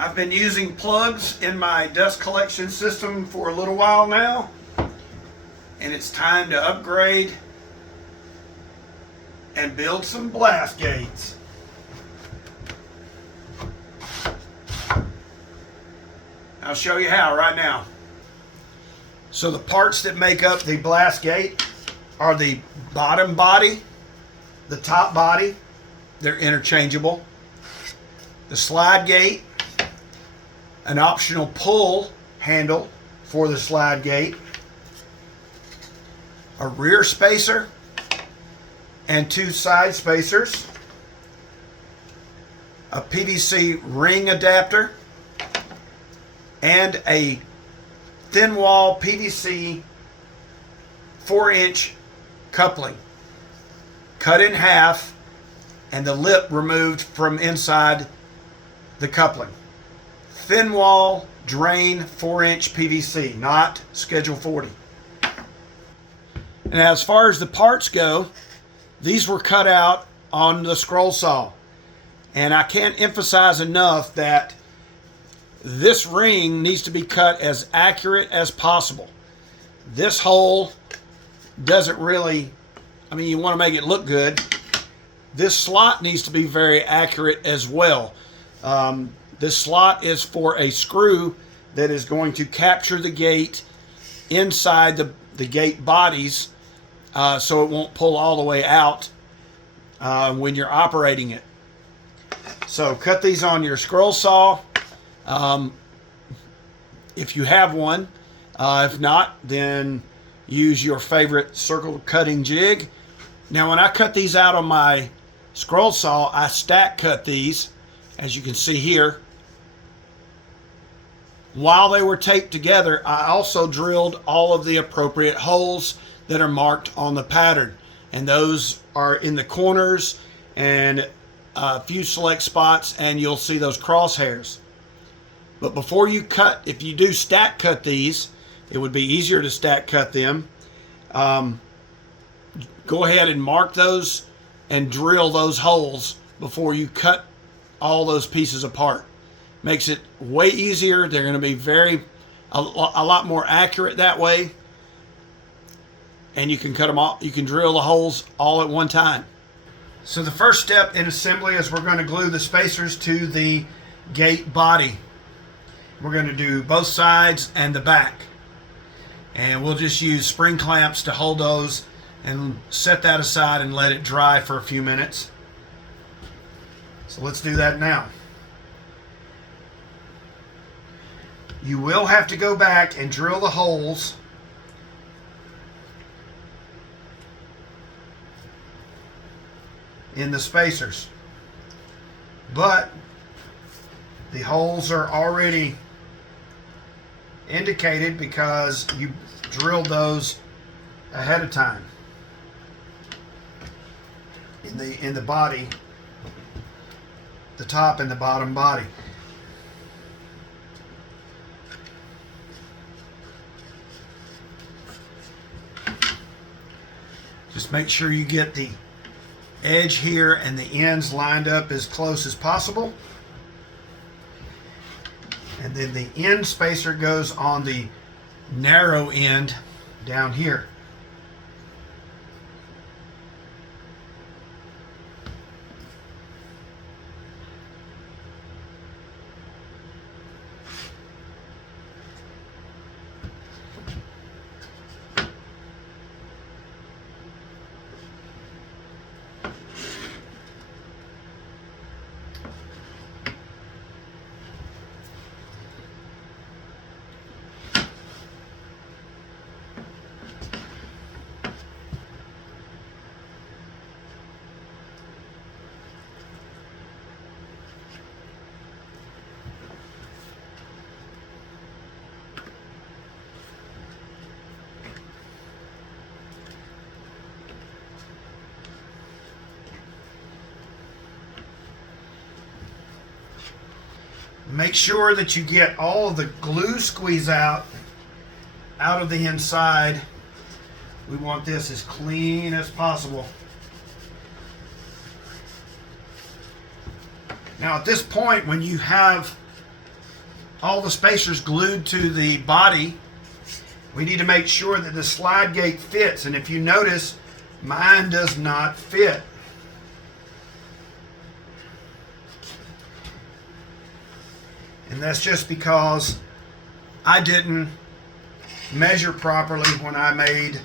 I've been using plugs in my dust collection system for a little while now, and it's time to upgrade and build some blast gates. I'll show you how right now. So the parts that make up the blast gate are the bottom body, the top body, they're interchangeable, the slide gate, an optional pull handle for the slide gate, a rear spacer, and 2 side spacers, a PVC ring adapter, and a thin wall PVC 4-inch coupling cut in half and the lip removed from inside the coupling. Thin wall drain 4-inch PVC, not Schedule 40. And as far as the parts go, these were cut out on the scroll saw. And I can't emphasize enough that this ring needs to be cut as accurate as possible. This hole doesn't really, you want to make it look good. This slot needs to be very accurate as well. This slot is for a screw that is going to capture the gate inside the gate bodies so it won't pull all the way out when you're operating it. So cut these on your scroll saw. If you have one, if not, then use your favorite circle cutting jig. Now when I cut these out on my scroll saw, I stack cut these, as you can see here. While they were taped together, I also drilled all of the appropriate holes that are marked on the pattern, and those are in the corners and a few select spots, and you'll see those crosshairs. But before you cut, if you do stack cut these, it would be easier to stack cut them. Go ahead and mark those and drill those holes before you cut all those pieces apart. Makes it way easier. They're going to be a lot more accurate that way. And you can cut them all, you can drill the holes all at one time. So the first step in assembly is we're going to glue the spacers to the gate body. We're going to do both sides and the back. And we'll just use spring clamps to hold those and set that aside and let it dry for a few minutes. So let's do that now. You will have to go back and drill the holes in the spacers. But the holes are already indicated because you drilled those ahead of time in the body, the top and the bottom body. Just make sure you get the edge here and the ends lined up as close as possible. And then the end spacer goes on the narrow end down here. Make sure that you get all of the glue squeeze out of the inside. We want this as clean as possible. Now at this point, when you have all the spacers glued to the body, we need to make sure that the slide gate fits. And if you notice, mine does not fit. And that's just because I didn't measure properly when I made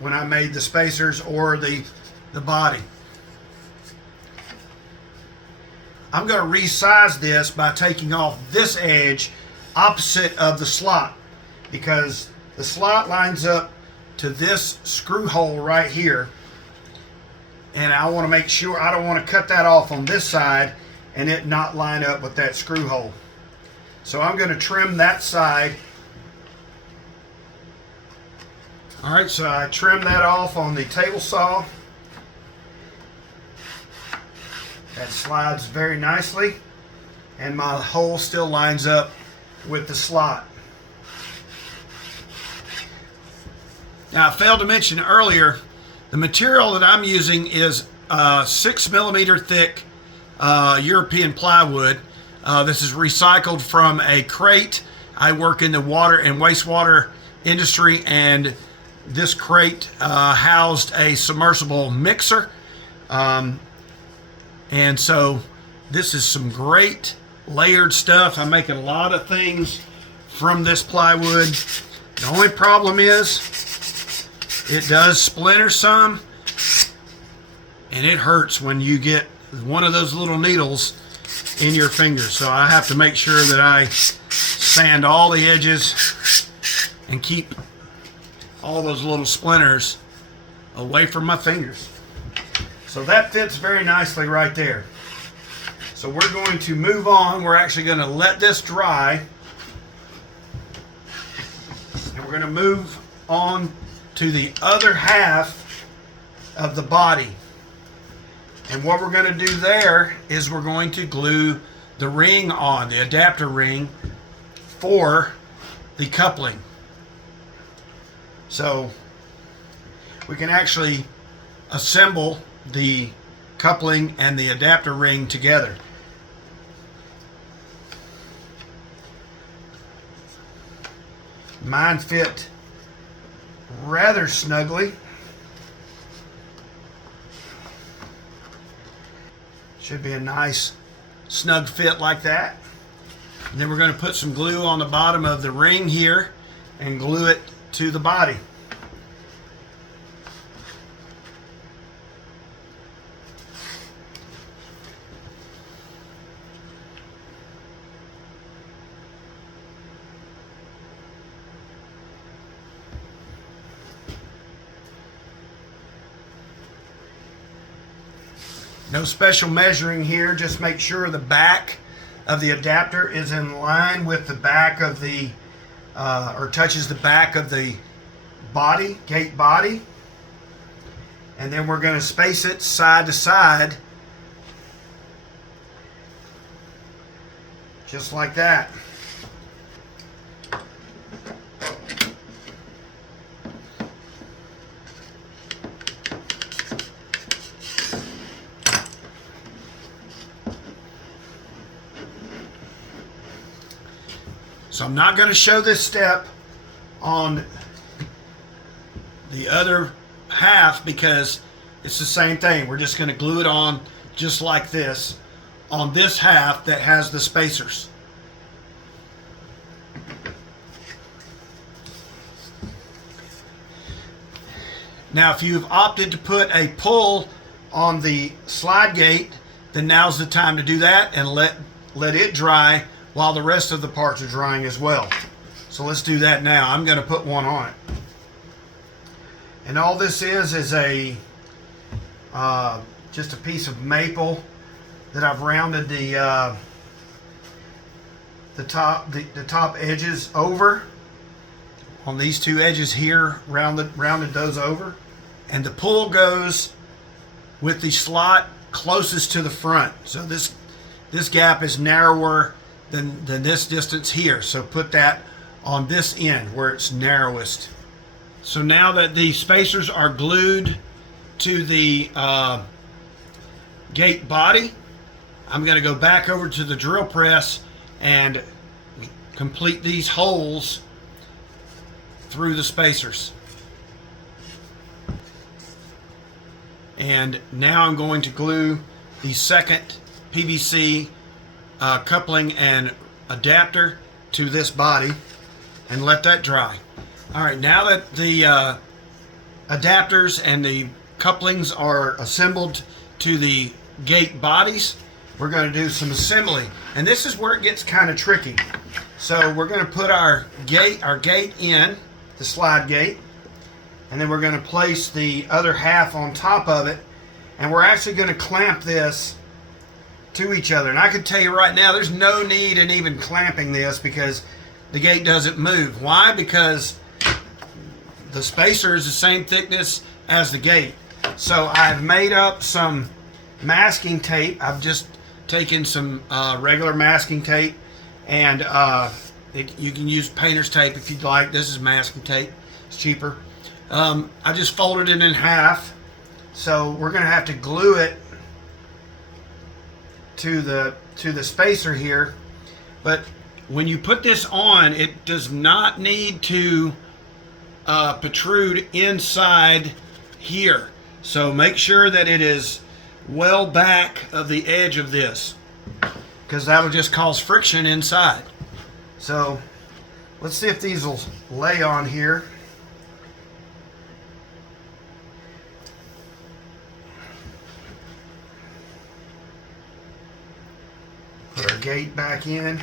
the spacers or the body. I'm going to resize this by taking off this edge opposite of the slot, because the slot lines up to this screw hole right here, and I want to make sure I don't want to cut that off on this side and it not line up with that screw hole. So I'm going to trim that side. All right, so I trimmed that off on the table saw. That slides very nicely, and my hole still lines up with the slot. Now, I failed to mention earlier, the material that I'm using is 6mm thick European plywood. This is recycled from a crate. I work in the water and wastewater industry, and this crate housed a submersible mixer. And so this is some great layered stuff. I'm making a lot of things from this plywood. The only problem is it does splinter some, and it hurts when you get one of those little needles in your finger. So I have to make sure that I sand all the edges and keep all those little splinters away from my fingers. So that fits very nicely right there. So we're going to move on. We're actually going to let this dry, and we're going to move on to the other half of the body. And what we're going to do there is we're going to glue the ring on, the adapter ring for the coupling. So we can actually assemble the coupling and the adapter ring together. Mine fit rather snugly. Should be a nice snug fit like that. And then we're going to put some glue on the bottom of the ring here and glue it to the body. No special measuring here, just make sure the back of the adapter is in line with the back of the, or touches the back of the body, gate body. And then we're going to space it side to side, just like that. So I'm not going to show this step on the other half because it's the same thing. We're just going to glue it on just like this on this half that has the spacers. Now, if you've opted to put a pull on the slide gate, then now's the time to do that and let it dry while the rest of the parts are drying as well. So let's do that now. I'm going to put one on it. And all this is a just a piece of maple that I've rounded the top edges over. On these two edges here, rounded those over. And the pull goes with the slot closest to the front. So this gap is narrower than this distance here. So put that on this end where it's narrowest. So now that the spacers are glued to the gate body, I'm going to go back over to the drill press and complete these holes through the spacers. And now I'm going to glue the second PVC coupling and adapter to this body and let that dry. All right, now that the adapters and the couplings are assembled to the gate bodies, we're going to do some assembly. And this is where it gets kind of tricky. So we're going to put our gate in, the slide gate, and then we're going to place the other half on top of it, and we're actually going to clamp this to each other. And I can tell you right now, there's no need in even clamping this because the gate doesn't move. Why? Because the spacer is the same thickness as the gate. So I've made up some masking tape. I've just taken some regular masking tape, and you can use painter's tape if you'd like. This is masking tape. It's cheaper. I just folded it in half, so we're going to have to glue it to the spacer here. But when you put this on, it does not need to protrude inside here. So make sure that it is well back of the edge of this, because that will just cause friction inside. So let's see if these will lay on here. Put our gate back in.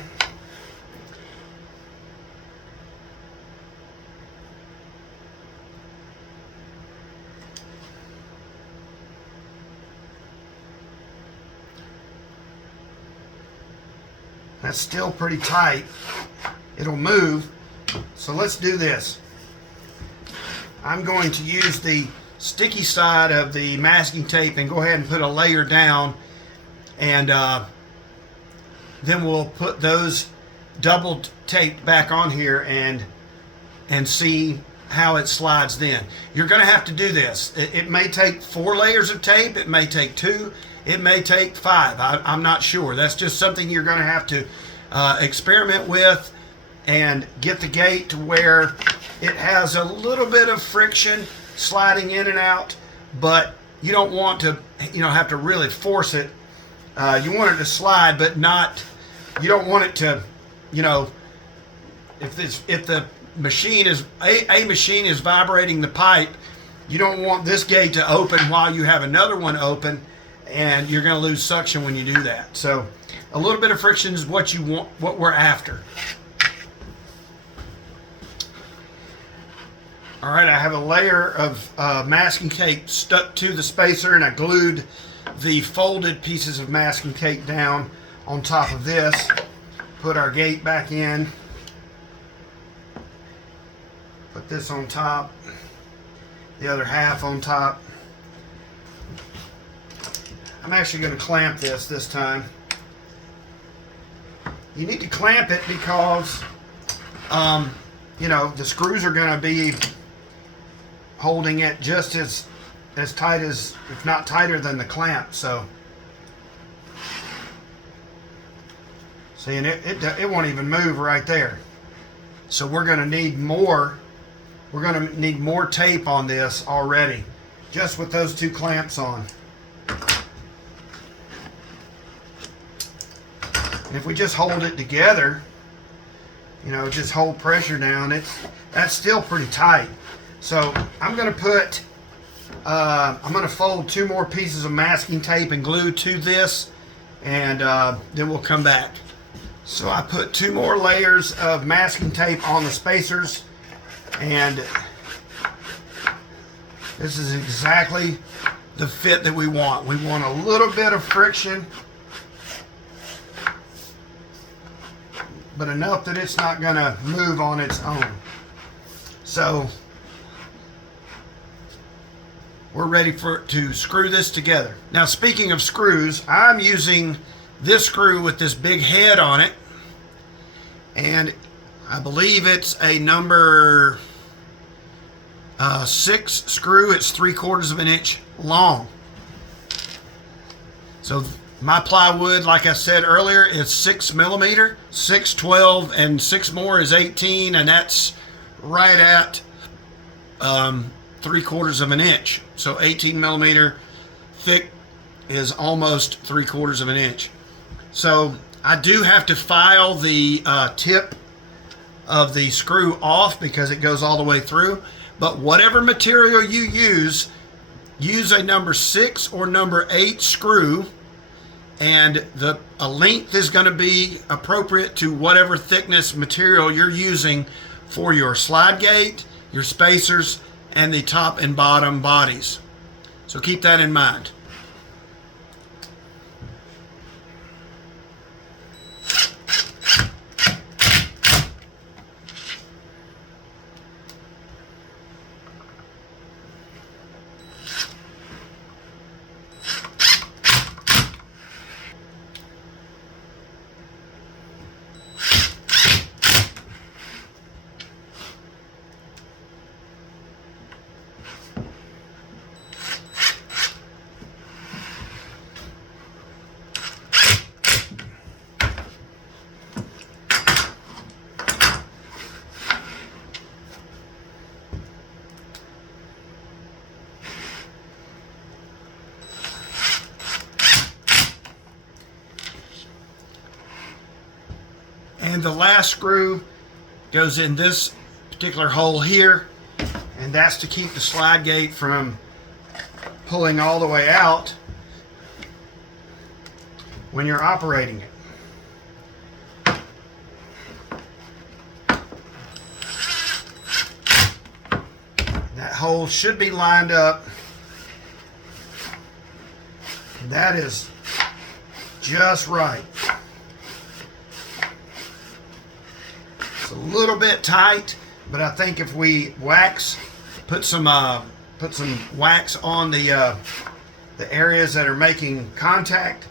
That's still pretty tight. It'll move. So let's do this. I'm going to use the sticky side of the masking tape and go ahead and put a layer down, and then we'll put those double taped back on here and see how it slides then. You're going to have to do this. It may take 4 layers of tape. It may take 2. It may take 5. I'm not sure. That's just something you're going to have to experiment with and get the gate to where it has a little bit of friction sliding in and out, but you don't want to, have to really force it. You want it to slide, but not. You don't want it to, if the machine is a machine is vibrating the pipe, you don't want this gate to open while you have another one open, and you're going to lose suction when you do that. So a little bit of friction is what you want, what we're after. All right, I have a layer of masking tape stuck to the spacer, and I glued the folded pieces of masking tape down on top of this. Put our gate back in. Put this on top. The other half on top. I'm actually going to clamp this time. You need to clamp it because, the screws are going to be holding it just as tight as, if not tighter than the clamp. So, see, and it won't even move right there. So we're going to need more. We're going to need more tape on this already, just with those 2 clamps on. And if we just hold it together, just hold pressure down, that's still pretty tight. So I'm going to put, I'm going to fold 2 more pieces of masking tape and glue to this, and then we'll come back. So I put 2 more layers of masking tape on the spacers, and this is exactly the fit that we want. We want a little bit of friction, but enough that it's not going to move on its own. So we're ready to screw this together. Now, speaking of screws, I'm using this screw with this big head on it, and I believe it's a number 6 screw. It's 3/4 of an inch long. So My plywood, like I said earlier, is 6 millimeter, 6/12, and 6 more is 18, and that's right at 3/4 of an inch. So 18 millimeter thick is almost 3/4 of an inch. So I do have to file the tip of the screw off because it goes all the way through. But whatever material you use a number 6 or number 8 screw, and a length is going to be appropriate to whatever thickness material you're using for your slide gate, your spacers, and the top and bottom bodies. So keep that in mind. And the last screw goes in this particular hole here, and that's to keep the slide gate from pulling all the way out when you're operating it. That hole should be lined up. That is just right. It's a little bit tight, but I think if we put some wax on the areas that are making contact,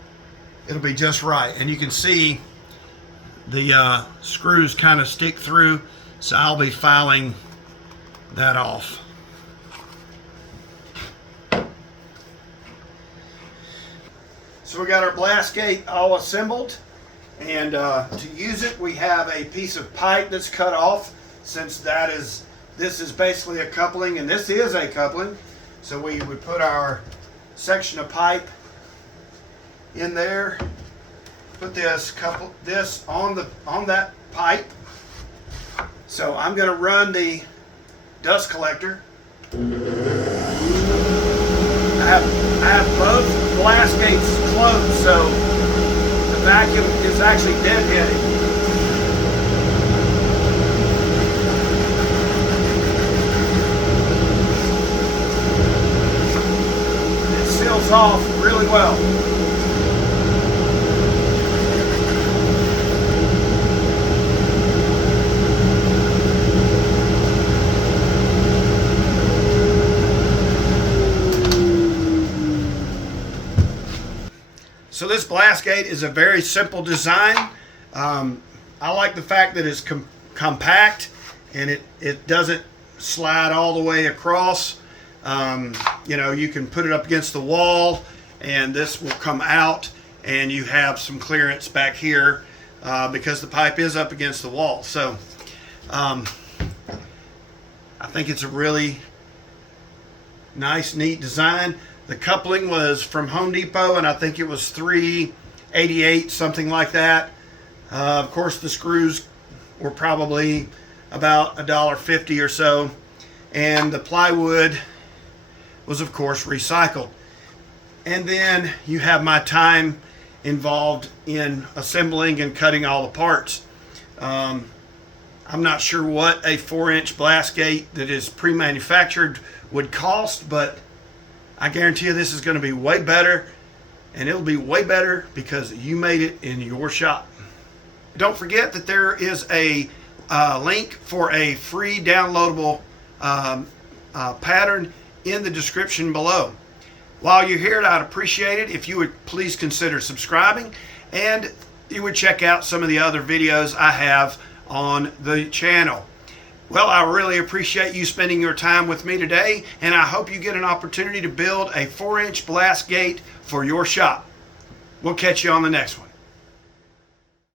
it'll be just right. And you can see the screws kind of stick through, so I'll be filing that off. So we got our blast gate all assembled, and to use it we have a piece of pipe that's cut off, since this is basically a coupling, and this is a coupling. So we would put our section of pipe in there, put this on that pipe. So I'm going to run the dust collector. I have both blast gates closed, so the vacuum is actually deadheading. It seals off really well. So this blast gate is a very simple design. I like the fact that it's compact, and it doesn't slide all the way across. You know, you can put it up against the wall and this will come out, and you have some clearance back here because the pipe is up against the wall. So I think it's a really nice, neat design. The coupling was from Home Depot, and I think it was $3.88, something like that. Of course, the screws were probably about $1.50 or so, and the plywood was, of course, recycled. And then you have my time involved in assembling and cutting all the parts. I'm not sure what a 4-inch blast gate that is pre-manufactured would cost, but I guarantee you this is going to be way better, and it'll be way better because you made it in your shop. Don't forget that there is a link for a free downloadable pattern in the description below. While you're here, I'd appreciate it if you would please consider subscribing, and you would check out some of the other videos I have on the channel. Well, I really appreciate you spending your time with me today, and I hope you get an opportunity to build a 4-inch blast gate for your shop. We'll catch you on the next one.